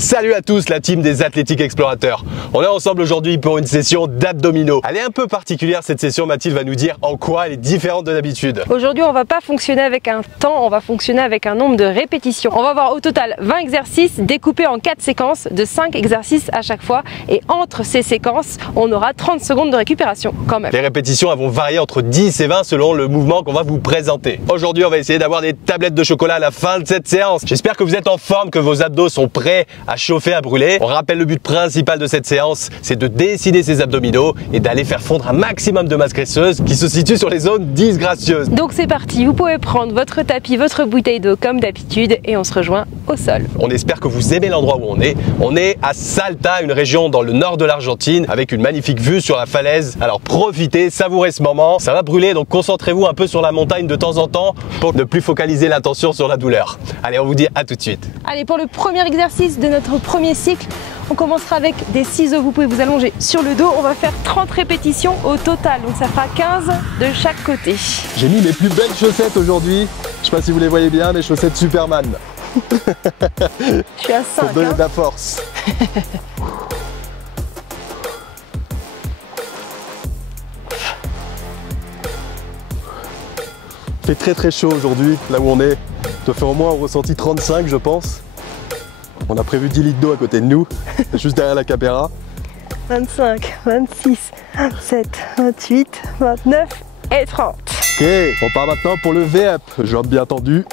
Salut à tous, la team des Athlétiques Explorateurs. On est ensemble aujourd'hui pour une session d'abdominaux. Elle est un peu particulière cette session, Mathilde va nous dire en quoi elle est différente de d'habitude. Aujourd'hui, on va pas fonctionner avec un temps, on va fonctionner avec un nombre de répétitions. On va avoir au total 20 exercices découpés en 4 séquences de 5 exercices à chaque fois. Et entre ces séquences, on aura 30 secondes de récupération quand même. Les répétitions vont varier entre 10 et 20 selon le mouvement qu'on va vous présenter. Aujourd'hui, on va essayer d'avoir des tablettes de chocolat à la fin de cette séance. J'espère que vous êtes en forme, que vos abdos sont prêts à chauffer, à brûler. On rappelle le but principal de cette séance, c'est de dessiner ses abdominaux et d'aller faire fondre un maximum de masse graisseuse qui se situe sur les zones disgracieuses. Donc c'est parti, vous pouvez prendre votre tapis, votre bouteille d'eau comme d'habitude et on se rejoint au sol. On espère que vous aimez l'endroit où on est. On est à Salta, une région dans le nord de l'Argentine avec une magnifique vue sur la falaise. Alors profitez, savourez ce moment. Ça va brûler, donc concentrez-vous un peu sur la montagne de temps en temps pour ne plus focaliser l'attention sur la douleur. Allez, on vous dit à tout de suite. Allez, pour le premier exercice de notre premier cycle, on commencera avec des ciseaux. Vous pouvez vous allonger sur le dos. On va faire 30 répétitions au total. Donc ça fera 15 de chaque côté. J'ai mis mes plus belles chaussettes aujourd'hui. Je sais pas si vous les voyez bien, mes chaussettes Superman. Je suis à 5. Pour donner de la force. Il fait très très chaud aujourd'hui, là où on est. Il doit faire au moins un ressenti 35 je pense. On a prévu 10 litres d'eau à côté de nous, juste derrière la caméra. 25, 26, 27, 28, 29 et 30. Ok, on part maintenant pour le V-up. Jambes bien tendues.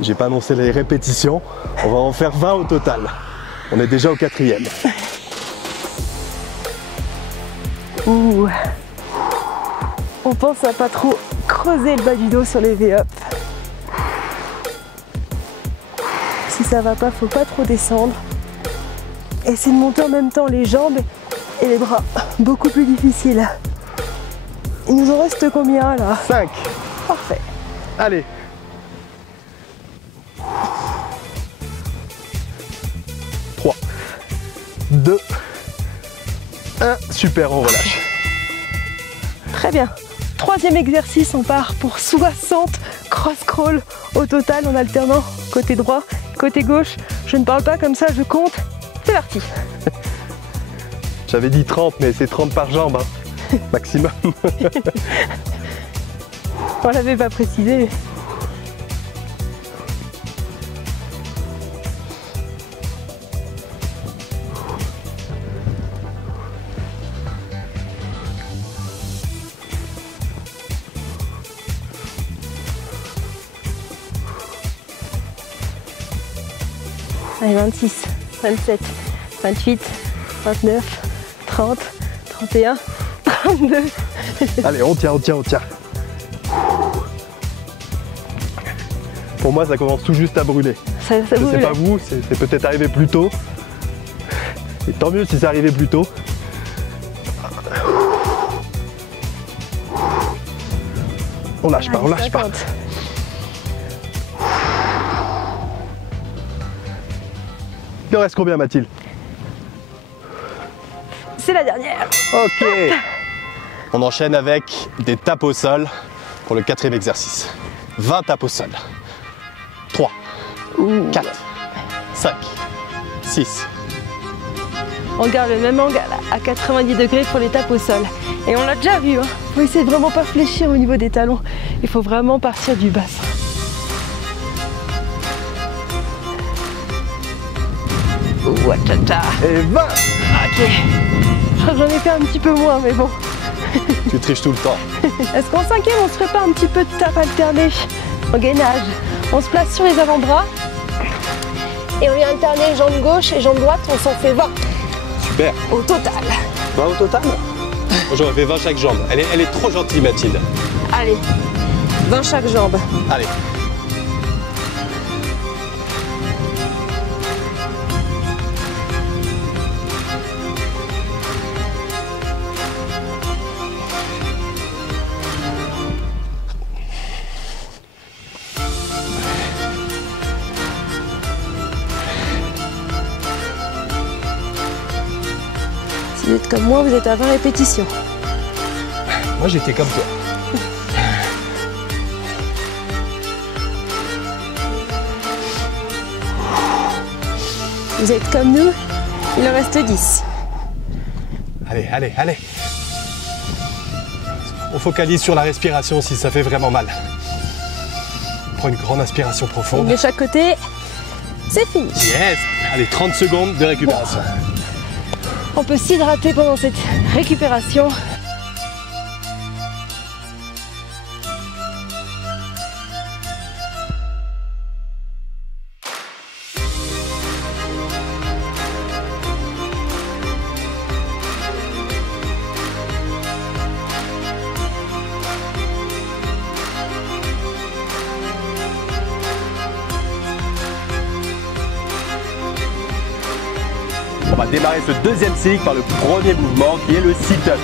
J'ai pas annoncé les répétitions. On va en faire 20 au total. On est déjà au 4e. Ouh. On pense à pas trop creuser le bas du dos sur les V-up. Si ça va pas, faut pas trop descendre. Essayez de monter en même temps les jambes et les bras. Beaucoup plus difficile. Il nous en reste combien là? 5. Parfait. Allez. 3, 2, 1. Super, on relâche. Très bien. Troisième exercice, on part pour 60 cross-crawl au total en alternant côté droit, côté gauche. Je ne parle pas comme ça, je compte. C'est parti. J'avais dit 30, mais c'est 30 par jambe, hein. Maximum. On l'avait pas précisé. Allez, 26, 27, 28, 29, 30, 31, 32. Allez, on tient, on tient, on tient. Pour moi, ça commence tout juste à brûler. Ça Je brûle. sais pas vous, c'est peut-être arrivé plus tôt. Et tant mieux si c'est arrivé plus tôt. On lâche pas, on lâche pas. Il en reste combien, Mathilde? C'est la dernière. Ok. On enchaîne avec des tapes au sol pour le 4e exercice. 20 tapes au sol. 3, 4, 5, 6. On garde le même angle à 90 degrés pour les tapes au sol. Et on l'a déjà vu, hein. Faut essayer de vraiment pas fléchir au niveau des talons. Il faut vraiment partir du bassin. Ouatata. Et 20. Ok. Je crois que j'en ai fait un petit peu moins, mais bon. Tu triches tout le temps. Est-ce qu'en 5e, on se ferait pas un petit peu de tape alternée en gainage? On se place sur les avant-bras et on vient alterner jambe gauche et jambe droite, on s'en fait 20 Super. au total. 20 au total? Moi j'aurais fait 20 chaque jambe. Elle est trop gentille, Mathilde. Allez, 20 chaque jambe. Allez. Vous êtes comme moi, vous êtes à 20 répétitions. Moi j'étais comme toi. Vous êtes comme nous, il en reste 10. Allez, allez, allez. On focalise sur la respiration si ça fait vraiment mal. On prend une grande inspiration profonde. De chaque côté, c'est fini. Yes. Allez, 30 secondes de récupération. On peut s'hydrater pendant cette récupération. On va démarrer ce deuxième cycle par le premier mouvement qui est le sit-up.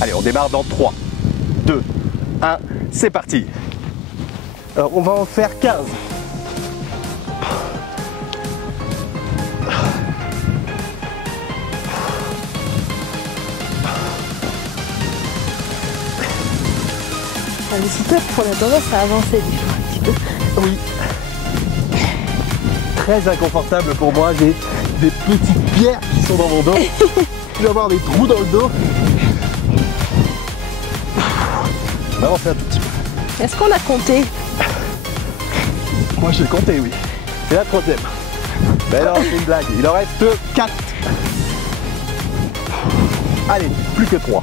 Allez, on démarre dans 3, 2, 1, c'est parti. Alors, on va en faire 15. Les sit-ups, on a tendance à avancer des fois un petit peu. Oui. Très inconfortable pour moi, j'ai des petites pierres qui sont dans mon dos. Je vais avoir des trous dans le dos. On va avancer un tout petit peu. Est-ce qu'on a compté? Moi j'ai compté, oui. C'est la troisième. Mais non, c'est une blague. Il en reste 4. Allez, plus que 3.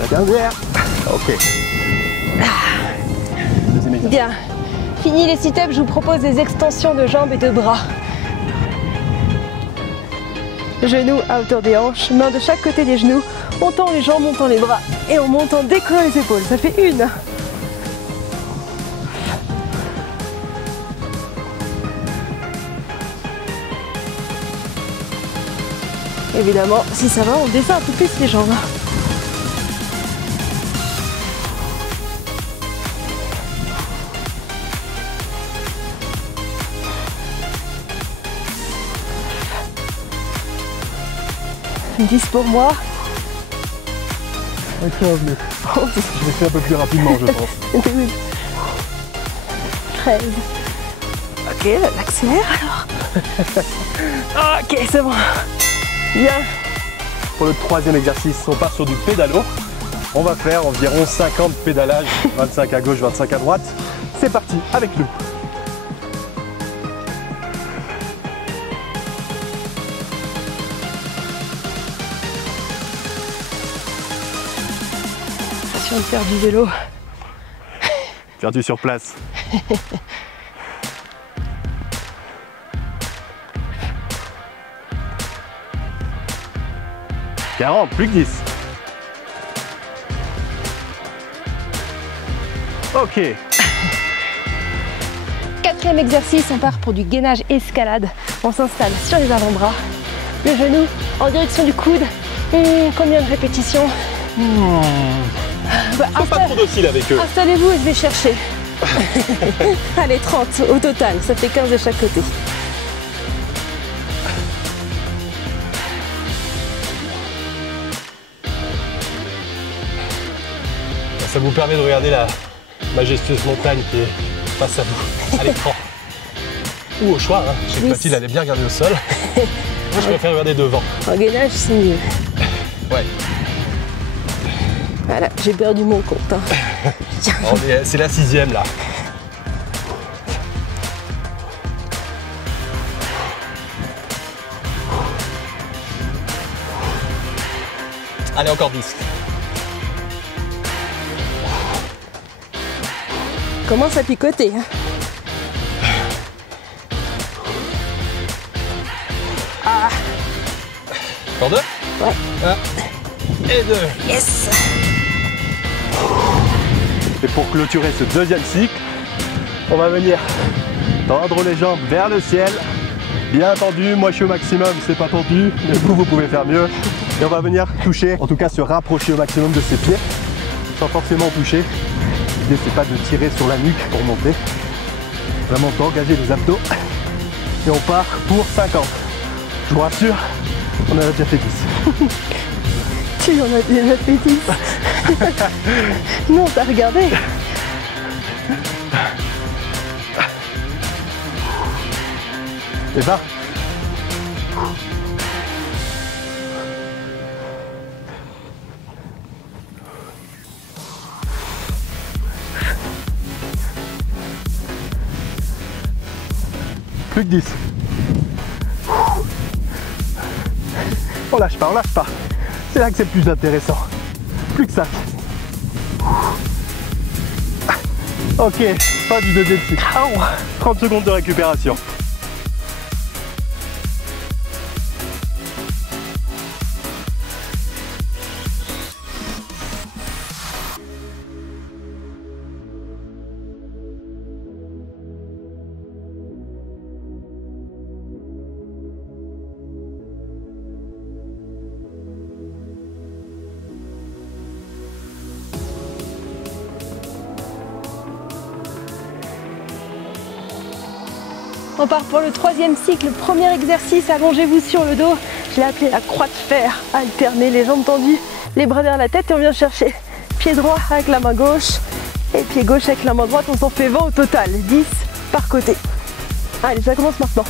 La dernière. Ok. Deuxième exercice. Bien. Fini les sit-ups, je vous propose des extensions de jambes et de bras. Genoux à hauteur des hanches, mains de chaque côté des genoux. On tend les jambes, on tend les bras et on monte en décollant les épaules. Ça fait une. Évidemment, si ça va, on descend un peu plus les jambes. « 10 pour moi. » Ok, revenu. Oh, Je l'ai fait un peu plus rapidement, je pense. 13. Ok, on accélère alors. Ok, c'est bon. Bien. Pour le troisième exercice, on part sur du pédalo. On va faire environ 50 pédalages, 25 à gauche, 25 à droite. C'est parti, avec nous. Je viens de faire du vélo. Perdu sur place. « 40, plus que 10. » Ok. Quatrième exercice, on part pour du gainage escalade. On s'installe sur les avant-bras, le genou en direction du coude. Combien de répétitions? Pas trop docile avec eux. Installez-vous et je vais chercher. Allez, 30 au total, ça fait 15 de chaque côté. Ça vous permet de regarder la majestueuse montagne qui est face à vous, à l'écran. Ou au choix, hein. Je sais que Mathilde allait bien regarder au sol. Moi, je préfère regarder devant. En gainage, c'est mieux. Ouais. Voilà, j'ai perdu mon compte. Hein. C'est la 6e là. Allez, encore 10. Commence à picoter. Hein. Ah. Encore 2. Ouais. 1 et 2. Yes. Et pour clôturer ce deuxième cycle, on va venir tendre les jambes vers le ciel. Bien tendu, moi je suis au maximum, c'est pas tendu, mais vous pouvez faire mieux. Et on va venir toucher, en tout cas se rapprocher au maximum de ses pieds, sans forcément toucher. L'idée c'est pas de tirer sur la nuque pour monter, vraiment d'engager les abdos. Et on part pour 50. Je vous rassure, on en a déjà fait 10. Tu en as déjà fait 10. Non, t'as regardé. Et va. Plus que 10. On lâche pas, on lâche pas. C'est là que c'est le plus intéressant. Plus que 5. Ok, pas du deuxième cycle. 30 secondes de récupération. On part pour le troisième cycle, premier exercice, allongez-vous sur le dos. Je l'ai appelé la croix de fer. Alternez les jambes tendues, les bras derrière la tête et on vient chercher pied droit avec la main gauche et pied gauche avec la main droite. On s'en fait 20 au total, 10 par côté. Allez, ça commence maintenant.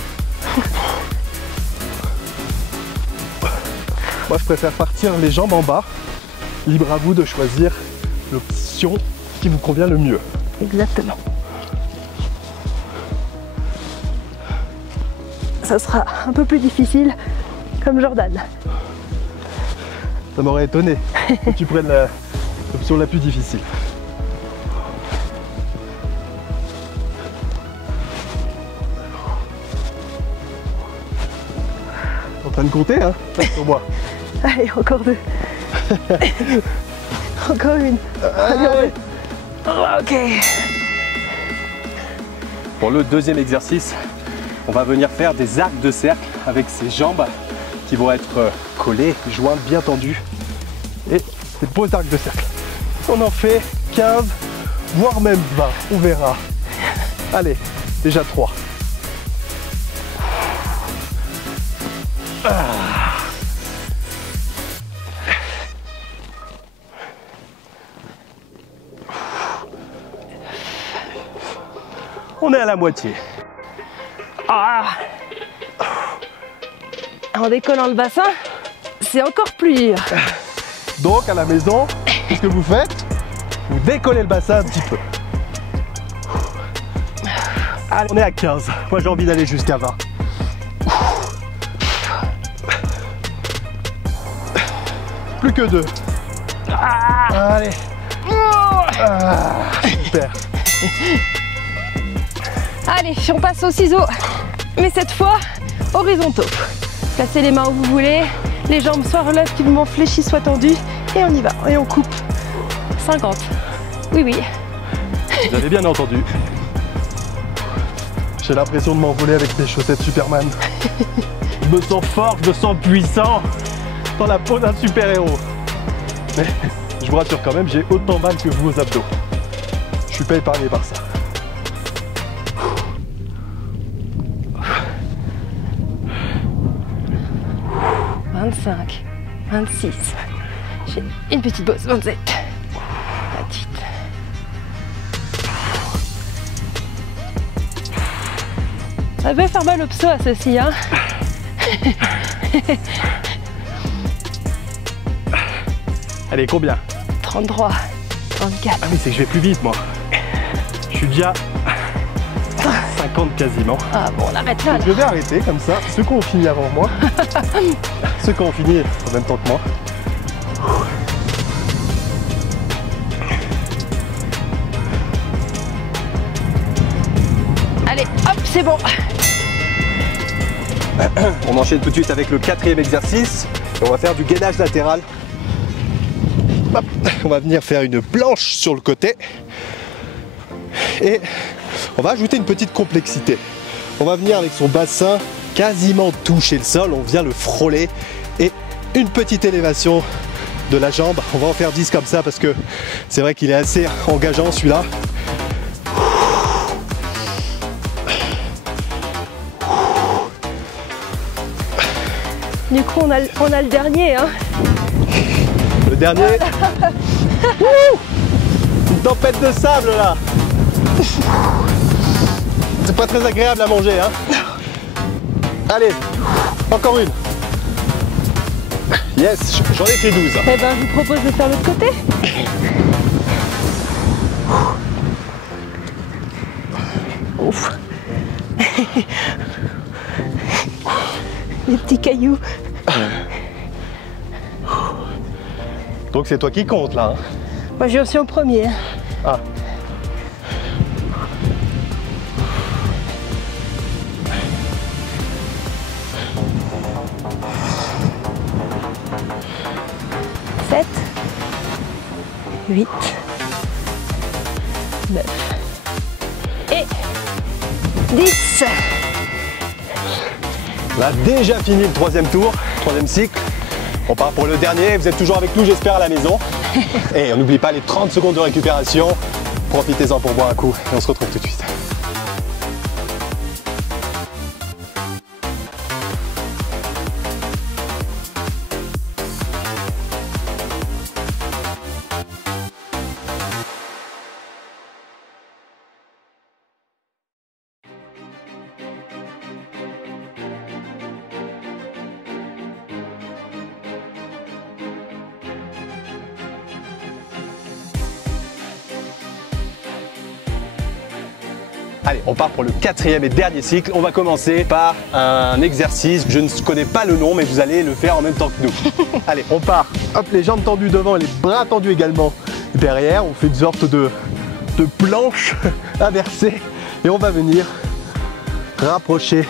Moi je préfère partir les jambes en bas. Libre à vous de choisir l'option qui vous convient le mieux. Exactement. Ça sera un peu plus difficile comme Jordan. Ça m'aurait étonné que tu prennes l'option la plus difficile. En train de compter, hein, pour moi. Allez, encore 2. Encore une. Allez. Ok. Pour le deuxième exercice, on va venir faire des arcs de cercle avec ses jambes qui vont être collées, Joints bien tendus. Et des beaux arcs de cercle. On en fait 15, voire même 20. On verra. Allez, déjà 3. On est à la moitié. En décollant le bassin, c'est encore plus dur. Donc à la maison, qu'est-ce que vous faites? Vous décollez le bassin un petit peu. Allez, on est à 15. Moi j'ai envie d'aller jusqu'à 20. Plus que 2. Allez. Super. Allez, on passe aux ciseaux, mais cette fois horizontaux. Placez les mains où vous voulez, les jambes soit relativement fléchies, soit tendues, et on y va, et on coupe. 50. Oui, oui. Vous avez bien entendu. J'ai l'impression de m'envoler avec mes chaussettes Superman. Je me sens fort, je me sens puissant, dans la peau d'un super-héros. Mais je vous rassure quand même, j'ai autant mal que vous aux abdos. Je suis pas épargné par ça. 25, 26, j'ai une petite pause, 27, 28. Ça va faire mal au pso à ceci, hein. Allez, combien? 33, 34. Ah oui, c'est que je vais plus vite, moi. Je suis déjà 50 quasiment. Ah bon, on arrête là. Je vais arrêter comme ça. Ceux qui ont fini avant moi, ceux qui ont fini en même temps que moi. Allez, hop, c'est bon. On enchaîne tout de suite avec le quatrième exercice. Et on va faire du gainage latéral. Hop, on va venir faire une planche sur le côté. Et on va ajouter une petite complexité. On va venir avec son bassin quasiment toucher le sol. On vient le frôler. Et une petite élévation de la jambe. On va en faire 10 comme ça parce que c'est vrai qu'il est assez engageant celui-là. Du coup, on a le dernier. Hein. Le dernier. Une tempête de sable là. C'est pas très agréable à manger. Hein. Allez, encore une. Yes, j'en ai fait 12. Eh ben, je vous propose de faire l'autre côté. Ouf. Les petits cailloux. Donc c'est toi qui compte là. Hein. Moi, je suis en premier. Ah. Sept, 8, 9 et 10. On a déjà fini le troisième tour, troisième cycle. On part pour le dernier. Vous êtes toujours avec nous, j'espère, à la maison. Et on n'oublie pas les 30 secondes de récupération. Profitez-en pour boire un coup et on se retrouve tout de suite. Allez, on part pour le quatrième et dernier cycle. On va commencer par un exercice. Je ne connais pas le nom, mais vous allez le faire en même temps que nous. Allez, on part. Hop, les jambes tendues devant et les bras tendus également derrière. On fait une sorte de planche inversée. Et on va venir rapprocher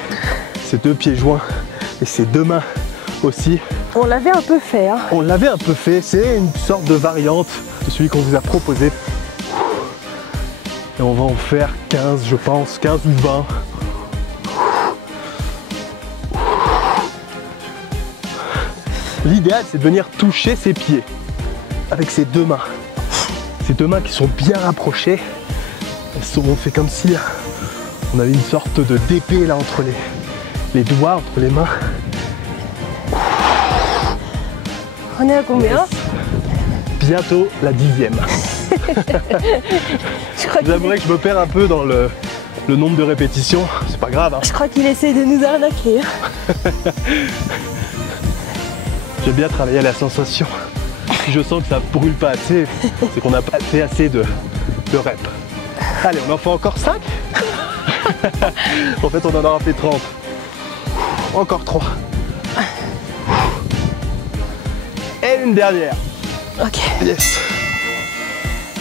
ces deux pieds joints et ces deux mains aussi. On l'avait un peu fait. Hein. On l'avait un peu fait. C'est une sorte de variante de celui qu'on vous a proposé. Et on va en faire 15, je pense, 15 ou 20. L'idéal, c'est de venir toucher ses pieds avec ses deux mains. Ces deux mains qui sont bien rapprochées. On fait comme si on avait une sorte d'épée là entre les doigts, entre les mains. On est à combien? Yes. Bientôt la 10e. J'aimerais que je me perds un peu dans le nombre de répétitions, c'est pas grave. Hein. Je crois qu'il essaie de nous arnaquer. J'aime bien travailler à la sensation. Si je sens que ça brûle pas assez, c'est qu'on n'a pas fait assez de reps. Allez, on en fait encore 5. En fait, on en aura fait 30. Encore 3. Et une dernière. Ok. Yes.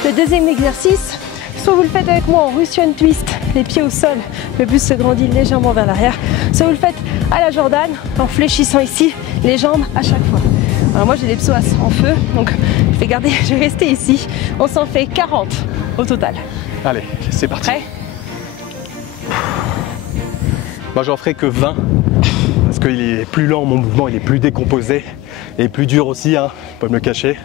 Le deuxième exercice, soit vous le faites avec moi en Russian twist, les pieds au sol, le buste se grandit légèrement vers l'arrière, soit vous le faites à la Jordan en fléchissant ici les jambes à chaque fois. Alors moi j'ai des psoas en feu, donc je vais rester ici. On s'en fait 40 au total. Allez, c'est parti. Prêt? Moi j'en ferai que 20 parce qu'il est plus lent mon mouvement, il est plus décomposé et plus dur aussi, hein, je peux me le cacher.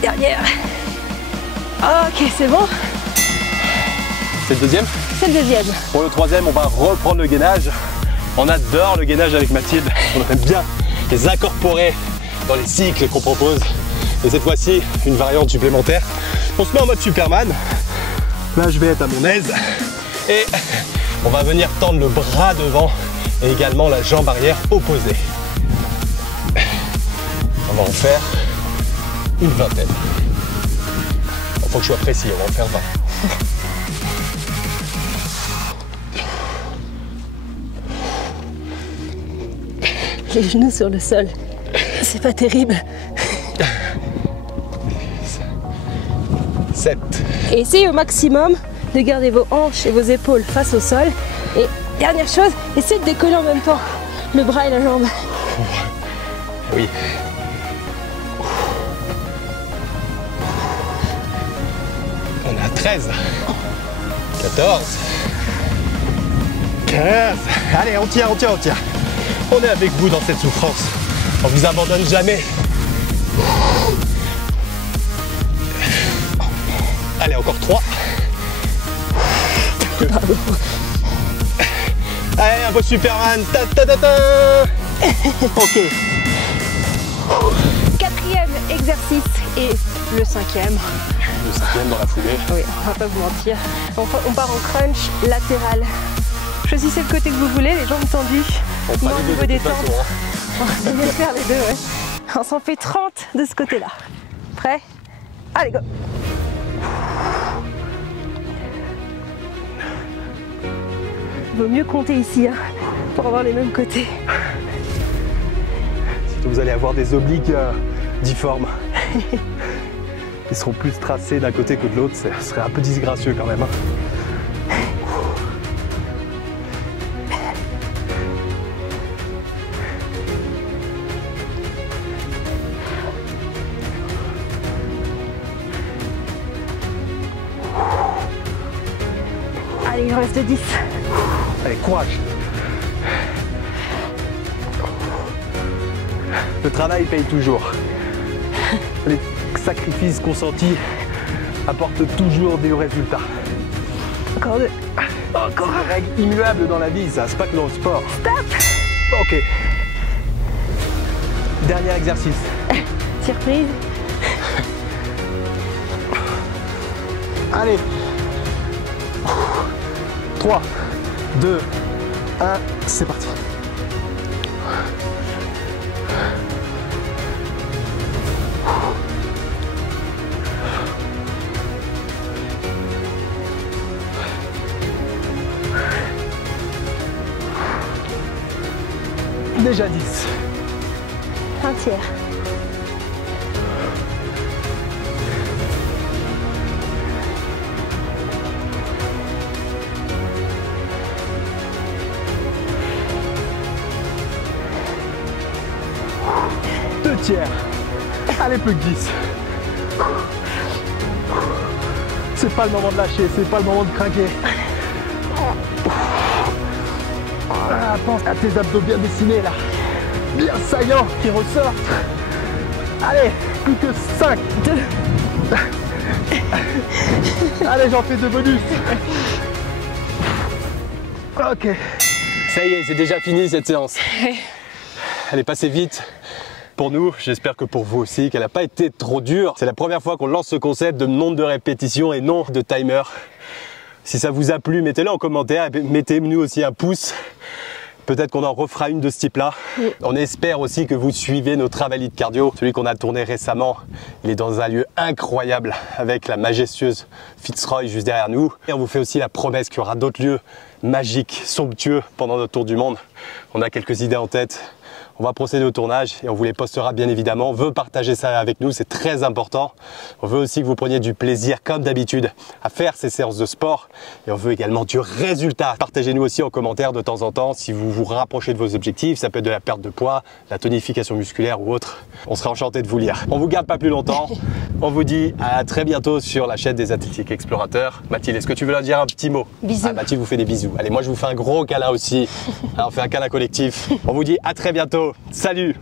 Dernière. Ok, c'est bon. C'est le deuxième? C'est le deuxième. Pour le troisième, on va reprendre le gainage. On adore le gainage avec Mathilde. On aime bien les incorporer dans les cycles qu'on propose. Et cette fois-ci, une variante supplémentaire. On se met en mode Superman. Là, je vais être à mon aise. Et on va venir tendre le bras devant et également la jambe arrière opposée. On va en faire une vingtaine. Il faut que je sois précis, on va en faire 20. Les genoux sur le sol, c'est pas terrible. 7. Et essayez au maximum de garder vos hanches et vos épaules face au sol. Et dernière chose, essayez de décoller en même temps le bras et la jambe. Oui. 13, 14, 15. Allez, on tient, on tient, on tient. On est avec vous dans cette souffrance. On vous abandonne jamais. Allez, encore 3. Allez, un beau Superman. Ta, ta, ta, ta. Ok. Quatrième exercice et le cinquième. Le cinquième dans la foulée. Oui, on va pas vous mentir. On part en crunch latéral. Choisissez le côté que vous voulez, les jambes tendues. Moi, au niveau des tempes. On va bien faire les deux, ouais. On s'en fait 30 de ce côté-là. Prêt? Allez, go! Vaut mieux compter ici, hein, pour avoir les mêmes côtés. Surtout vous allez avoir des obliques difformes. Ils seront plus tracés d'un côté que de l'autre, ce serait un peu disgracieux quand même. Hein. Allez, il en reste 10. Allez, courage. Le travail paye toujours. Les sacrifices consentis apportent toujours des résultats. Encore 2. Encore une règle immuable dans la vie, ça, c'est pas que dans le sport. Stop! Ok. Dernier exercice. Surprise. Allez. 3, 2, 1, c'est parti. Déjà 10. Un tiers. Deux tiers. Allez, plus que 10. C'est pas le moment de lâcher, c'est pas le moment de craquer. Ah, pense à tes abdos bien dessinés là. Bien saillants qui ressortent. Allez, plus que 5. 2. Allez, j'en fais 2 bonus. Ok. Ça y est, c'est déjà fini cette séance. Elle est passée vite. Pour nous, j'espère que pour vous aussi, qu'elle n'a pas été trop dure. C'est la première fois qu'on lance ce concept de nombre de répétitions et non de timer. Si ça vous a plu, mettez-le en commentaire et mettez-nous aussi un pouce. Peut-être qu'on en refera une de ce type-là. On espère aussi que vous suivez notre invalide cardio, celui qu'on a tourné récemment. Il est dans un lieu incroyable avec la majestueuse Fitzroy juste derrière nous. Et on vous fait aussi la promesse qu'il y aura d'autres lieux magiques, somptueux pendant notre tour du monde. On a quelques idées en tête. On va procéder au tournage et on vous les postera bien évidemment. On veut partager ça avec nous, c'est très important. On veut aussi que vous preniez du plaisir comme d'habitude à faire ces séances de sport. Et on veut également du résultat. Partagez-nous aussi en commentaire de temps en temps si vous vous rapprochez de vos objectifs. Ça peut être de la perte de poids, la tonification musculaire ou autre. On sera enchanté de vous lire. On vous garde pas plus longtemps. On vous dit à très bientôt sur la chaîne des Athlétiques Explorateurs. Mathilde, est-ce que tu veux leur dire un petit mot? Bisous. Ah, Mathilde vous fait des bisous. Allez, moi je vous fais un gros câlin aussi. Alors, on fait un câlin collectif. On vous dit à très bientôt. Salut!